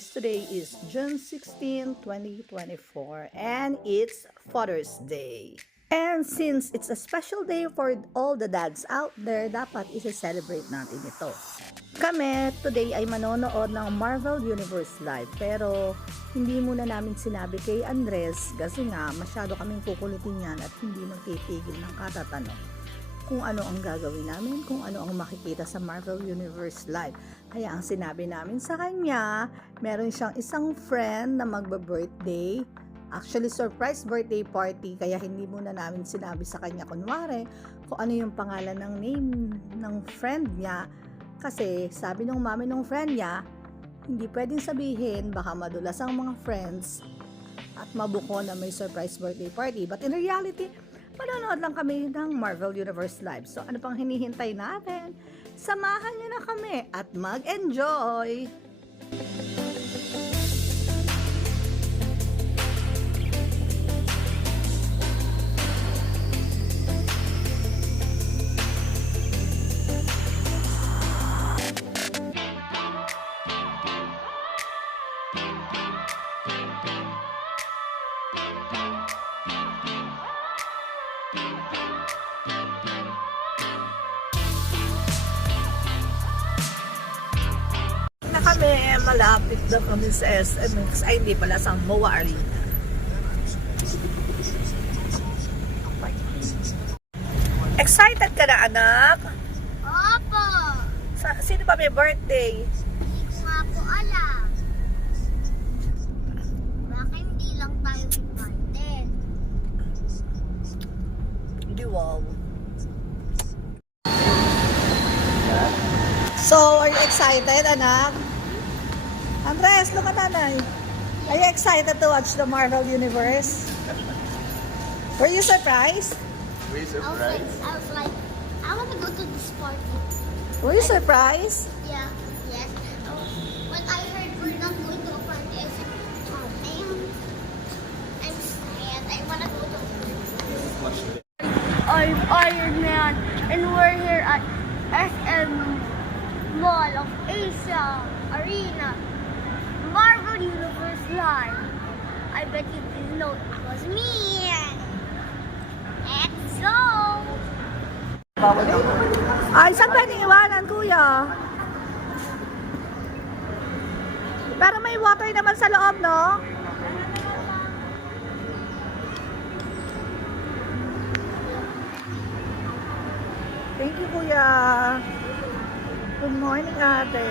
guys, today is June 16, 2024 and it's Father's Day. And since it's a special day for all the dads out there, dapat isa-celebrate natin ito. Kami today ay manonood ng Marvel Universe Live, pero hindi muna namin sinabi kay Andres kasi nga masyado kaming kukulitin yan at hindi magtitigil ng katatanong kung ano ang gagawin namin, kung ano ang makikita sa Marvel Universe Live. Kaya ang sinabi namin sa kanya, meron siyang isang friend na magba-birthday. Actually, surprise birthday party, kaya hindi muna namin sinabi sa kanya kunwari kung ano yung pangalan ng name ng friend niya. Kasi sabi ng mami ng friend niya, hindi pwedeng sabihin, baka madulas ang mga friends at mabuko na may surprise birthday party. But in reality, manonood lang kami ng Marvel Universe Live. So ano pang hinihintay natin? Samahan niyo na kami at mag-enjoy! Kami, malapit na kami sa SMX. Ay, hindi pala, sa MOA Arena. Excited ka na, anak? Opo! Sino ba may birthday? Hindi ko nga po alam. Baka hindi lang tayo invited. Hindi, wow. So, are you excited, anak? Andres, look at nanay. Are you excited to watch the Marvel Universe? Were you surprised? I was like, I want to go to this party. Were you surprised? Yeah, yes. When I heard we're not going to a party, I said, oh man, I'm sad. I want to go to a party. I'm Iron Man, and we're here at SM Mall of Asia Arena, Marvel Universe Live. I bet you didn't know it was me. Let's go! Ay, saan ba iwanan, kuya? Pero may water naman sa loob, no? Thank you, kuya. Good morning, ate.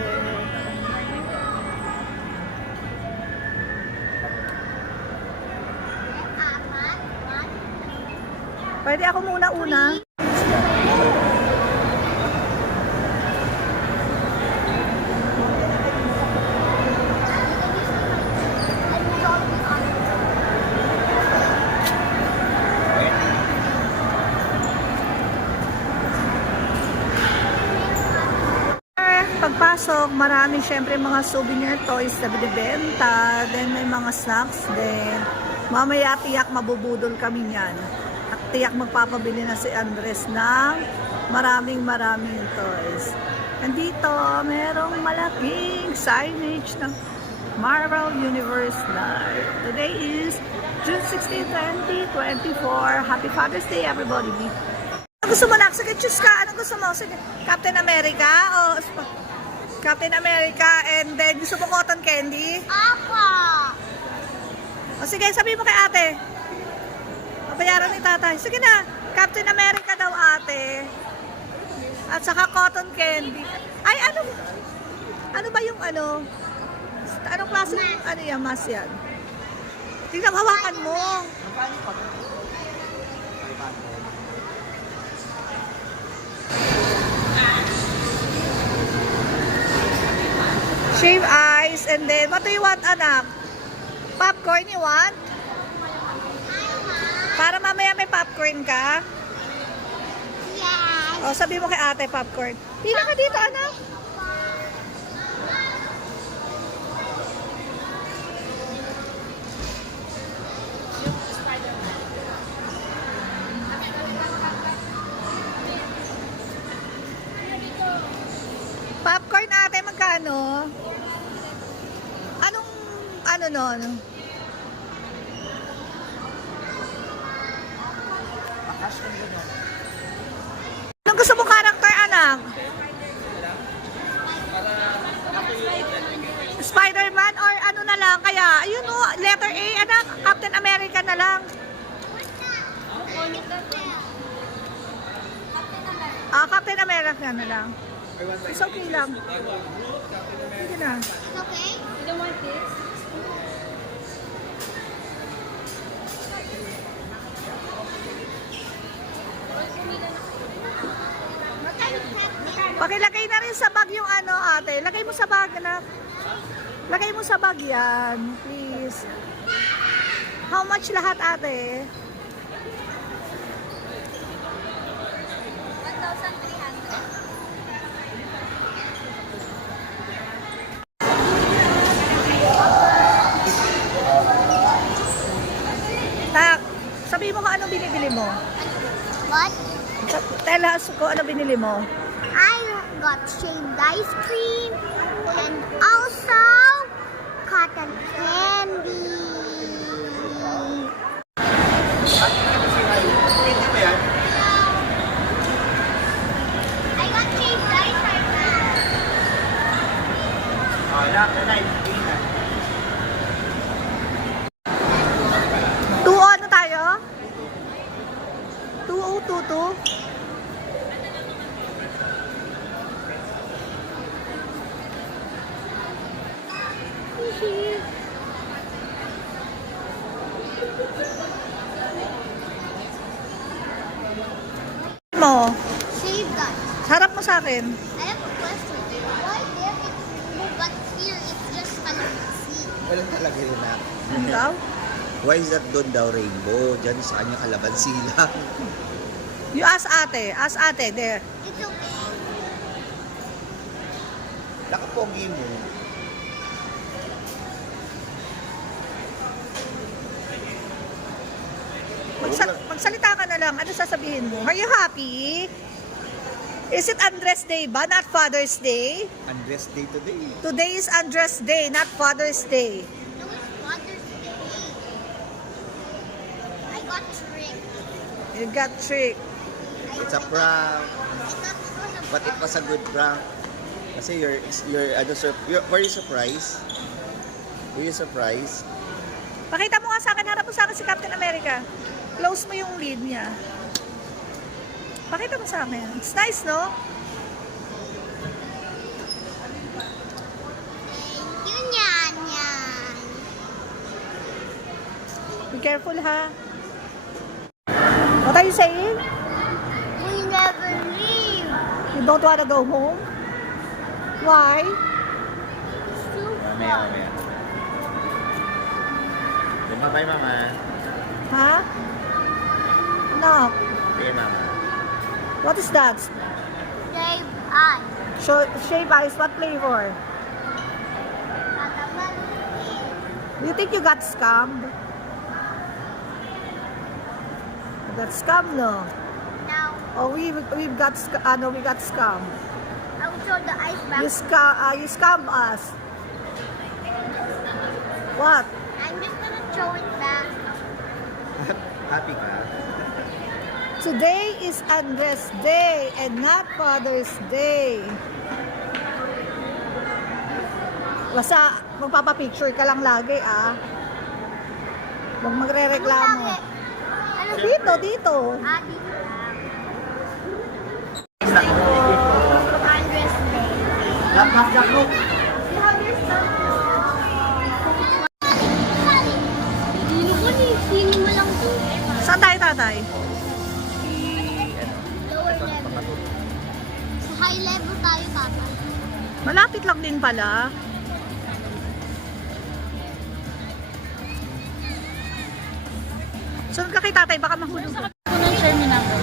Pwede ako muna una? Pagpasok, marami syempre mga souvenir toys na binibenta, then may mga snacks din. Mamaya tiyak mabubudol kami niyan. At tiyak magpapabili na si Andres ng maraming toys. Andito, merong malaking signage ng Marvel Universe Live. Today is June 16, 2024. Happy Father's Day, everybody. Gusto mo na? Sige, choose ka. Anong gusto mo? Sige, Captain America o Captain America and then gusto mo cotton candy? Apa! O sige, sabihin mo kay ate. Bayaran ni tatay. Sige na, Captain America daw ate. At saka cotton candy. Ay, ano ba yung ano? Anong klase yung ano yan, mas yan? Tingnan, hawakan mo. Shave eyes and then, what do you want, anak? Popcorn you want? Para mamaya may popcorn ka? Yes! O, sabi mo kay ate, popcorn. Pila ka dito, anak. Popcorn ate, magkano? Anong ano nun? Anong gusto mong character, anak? Spider-Man or ano na lang? Kaya, ayun o, letter A, anak. Captain America na lang. Captain America na lang. It's okay lang. Sige na. Okay? You don't want this? Pakilagay na rin sa bag yung ano, ate. Lagay mo sa bag, anak. Lagay mo sa bag yan, please. How much lahat, ate? 1,300. Tak, sabihin mo kung anong binibili mo. What? Tell us kung ano binili mo. I got shaved ice cream and also cotton candy. I got shaved ice right now. Ano tayo? 2022? Mo, Shaved ice. harap mo sa akin. I have a question. Why there it's blue, but here it's just color C? Walang talaga yun na. Ano daw? Why is that doon daw rainbow? Diyan sa kanya kalabansi lang. You ask ate. Ask ate. There. It's okay. Nakapogi mo. Magsalita ka na lang. Ano sasabihin mo? Are you happy? Is it Andres Day ba? Not Father's Day? Andres Day today. Today is Andres Day, not Father's Day. No, it's Father's Day. I got tricked. You got tricked. It's a prank. I thought it was a But it was a good prank. Kasi were you surprised? Were you surprised? Pakita mo nga sa akin, harap mo sa akin si Captain America. Close mo yung lead niya. Pakita mo sa akin. It's nice, no? Thank you, Nyan Nyan. Be careful, ha? What are you saying? We never leave. You don't wanna go home? Why? It's too Mamaya, fun. mamaya. Bye, mama. Ha? No. Okay, mama. What is that? Save us. Shave ice, what flavor? Do you think you got scammed? You got scammed, no? Now, Oh, we got we got scammed. I will throw the ice back. You scam us. What? I'm just gonna throw it back. Happy ka? Today is Andres Day and not Father's Day. Basta magpapapicture ka lang lagi, ah. Huwag magre-reklamo. Ano Dito, dito. Ah, dito lang. Andres Day. Sino mo lang to? Saan tayo, tatay? Lower level. Sa high level tayo, Papa. Malapit lang din pala. Saan ka kay tatay? Baka mahulog ka. Unang share niyo na ako.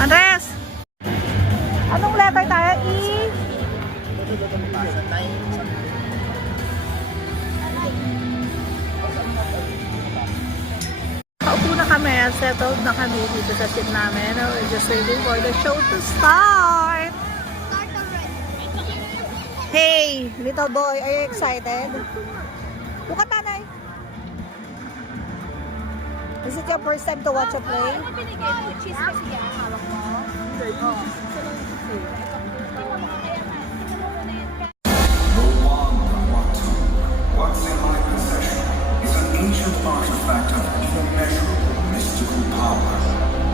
Andres! Anong letter tayo? E? Paupo na kami. Settled na kami dito sa seat namin. We're just waiting for the show to start. Start already. Hey, little boy, are you excited? Look at Tanay. Is it your first time to watch a play? Ano binigay mo? Cheese kasi yan, hawak mo? Hindi, yung isa lang yung cheese. Tingnan mo kaya na. Tingnan mo muna yan. The wand of Watu, what's in my possession, is an ancient artifact of immeasurable mystical power.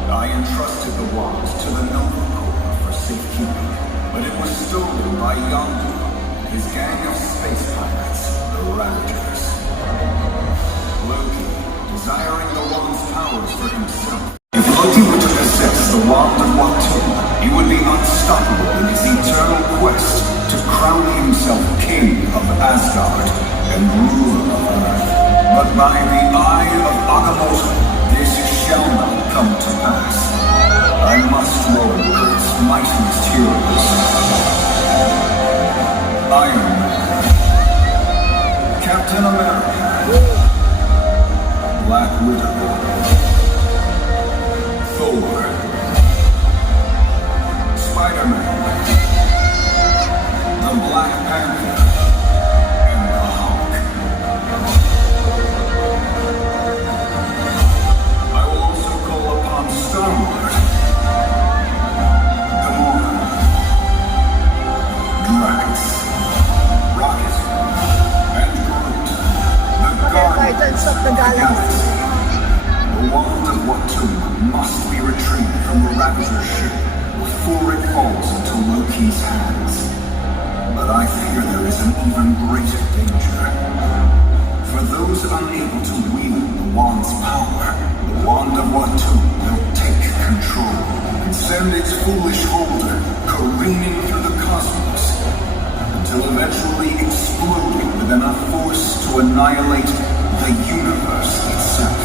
I entrusted the wand to the Nova Corps for safekeeping, but it was stolen by Yondu and his gang of space pirates, the Ravagers. Loki, desiring the wand's powers for himself. If Loki were to possess the wand of Watu, he would be unstoppable in his eternal quest to crown himself king of Asgard and ruler of Earth. But by the eye of Agamotto, this shall not come to pass. I must roll Earth's mightiest heroes. Iron Man, Captain America, Black Widow, Thor, Spider-Man, the Black Panther, and the Hulk. I will also call upon Star-Lord, Gamora, Drax, Rocket, and Groot, the Guardians of the Galaxy. The wand of Watu must be retrieved from the Ravager's ship before it falls into Loki's hands. But I fear there is an even greater danger. For those unable to wield the wand's power, the wand of Watu will take control and send its foolish holder careening through the cosmos until eventually exploding with enough force to annihilate the universe itself.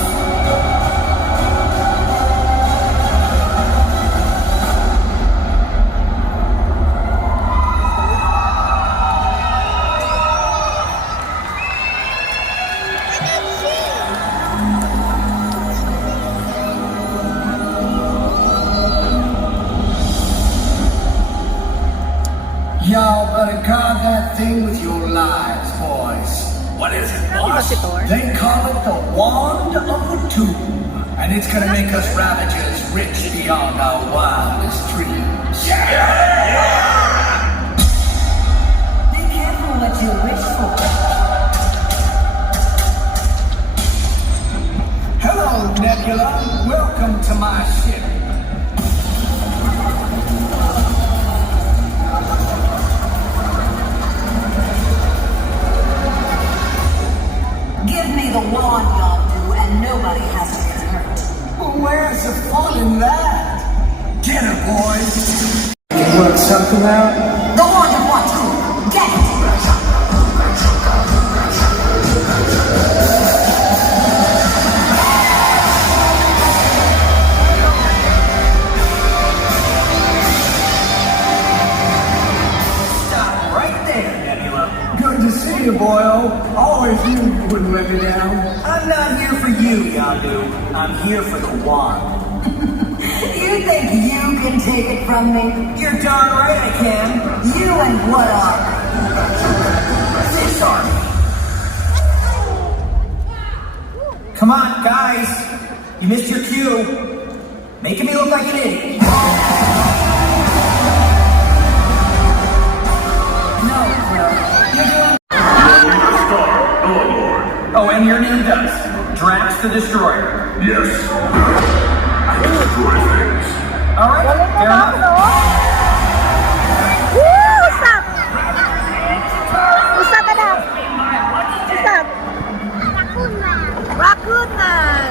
Y'all better guard that thing with your lives, boys. What is it, Di ba si Thor? They call it the Wand of the Tomb, and it's gonna make us Ravagers rich beyond our wildest dreams. Be careful what you wish for. Hello, Nebula. Welcome to my ship. Give me the wand, Yondu, and nobody has to get hurt. Well, where's the fun in that? Get it, boys. You work something out? The wand of Watu! Get it! Stop right there, Nebula. Good to see you, boyo. Always knew you wouldn't let me down. I'm not here for you, Yondu. I'm here for the wand. You think you can take it from me? You're darn right I can. You and what are? This army. Come on, guys. You missed your cue. Making me look like an idiot. No, Quill. You're doing... Oh, and your name does. Drax the Destroyer. Yes, I destroy things. All right, fair enough. Woo! Stop! Stop ka na! Stop! Raccoon Man. Raccoon Man!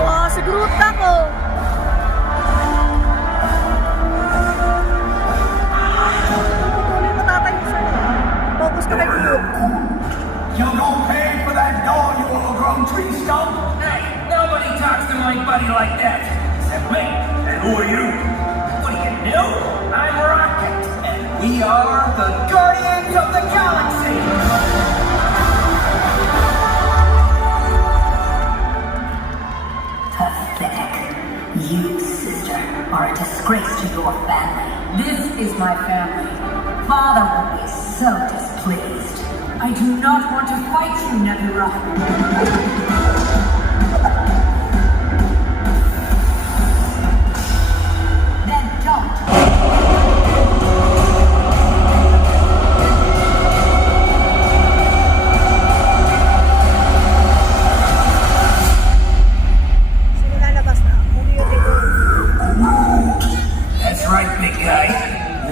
Wow, si Groot ako! Tuloy matatay mo siya. Focus ka kay Groot. You gonna pay for that dog, you overgrown tree stump? Hey, nobody talks to my buddy like that. Except me. And who are you? What do you know? I'm Rocket. And We are the Guardians of the Galaxy! Pathetic. You, sister, are a disgrace to your family. This is my family. Father will be so displeased. I do not want to fight you, Nebula. Then don't. Sige, lalabas na. Muli yun dito. That's right, big guy.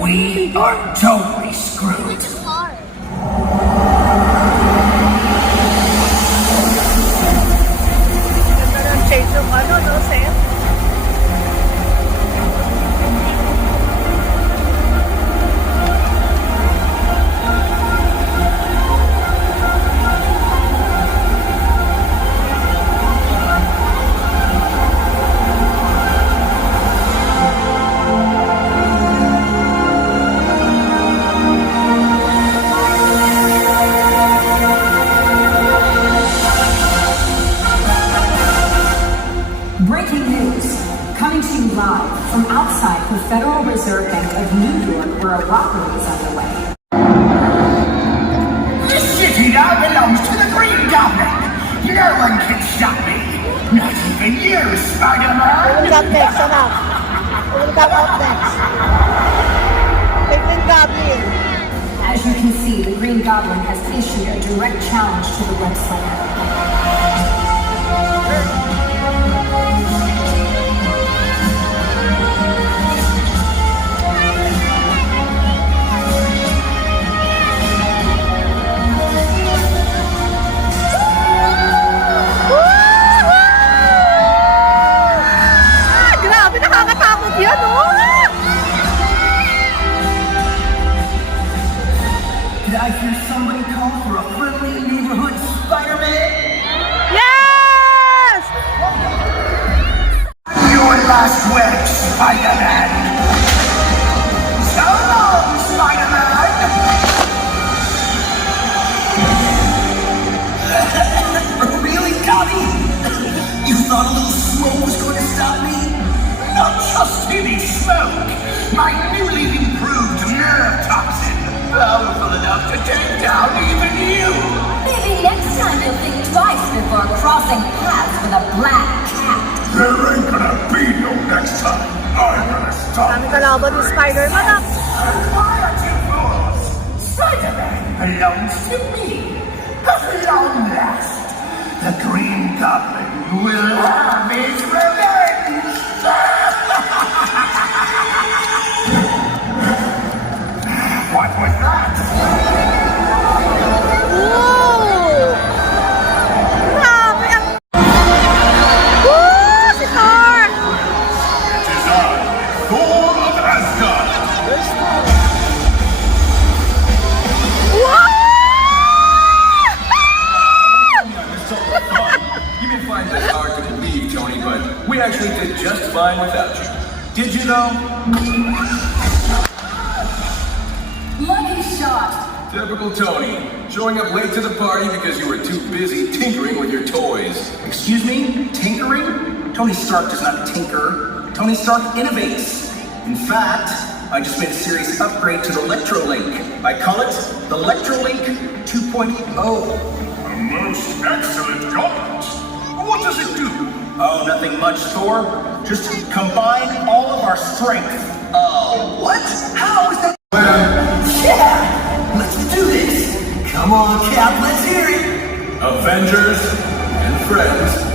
We are totally screwed. It's hard. Ganda ng change yung ano, no, Seth? Breaking news. Coming to you live from outside the Federal Reserve Bank of New York, where a robbery is underway. This city now belongs to the Green Goblin. No one can stop me. Not even you, Spider-Man. Who's up next, anak? Who's up next? Penguin Goblin. As you can see, the Green Goblin has issued a direct challenge to the website. Grabe, nakakatakot yan, oh! Did I hear somebody call for a friendly neighborhood Spider-Man? Yes! Your last word, Spider-Man. So long, Spider-Man. Really, Tommy? You thought a little smoke was going to stop me? Not just any smoke. My newly improved nerve toxin. Powerful enough to take down even you. Maybe next time you'll think twice before crossing paths with a black cat. There ain't gonna be no next time. I'm gonna stop. Kami kalaban ni Spider-Man, ah. Quiet, you fools! Spider-Man belongs to me. At long last, the Green Goblin will have his revenge! What was that? Woo! Grabe, ang... Woo! Si Thor! It is I, Thor of Asgard. You may find that hard to believe, Tony, but we actually did just fine without you. Did you, though? Lucky shot. Typical Tony, showing up late to the party because you were too busy tinkering with your toys. Excuse me? Tinkering? Tony Stark does not tinker. Tony Stark innovates. In fact, I just made a serious upgrade to the Electrolink. I call it the Electrolink 2.0. A most excellent gauntlet. What does it do? Oh, nothing much, Thor. Just combine all of our strength. What? How is that? Yeah! Let's do this! Come on, Cap, let's hear it! Avengers and friends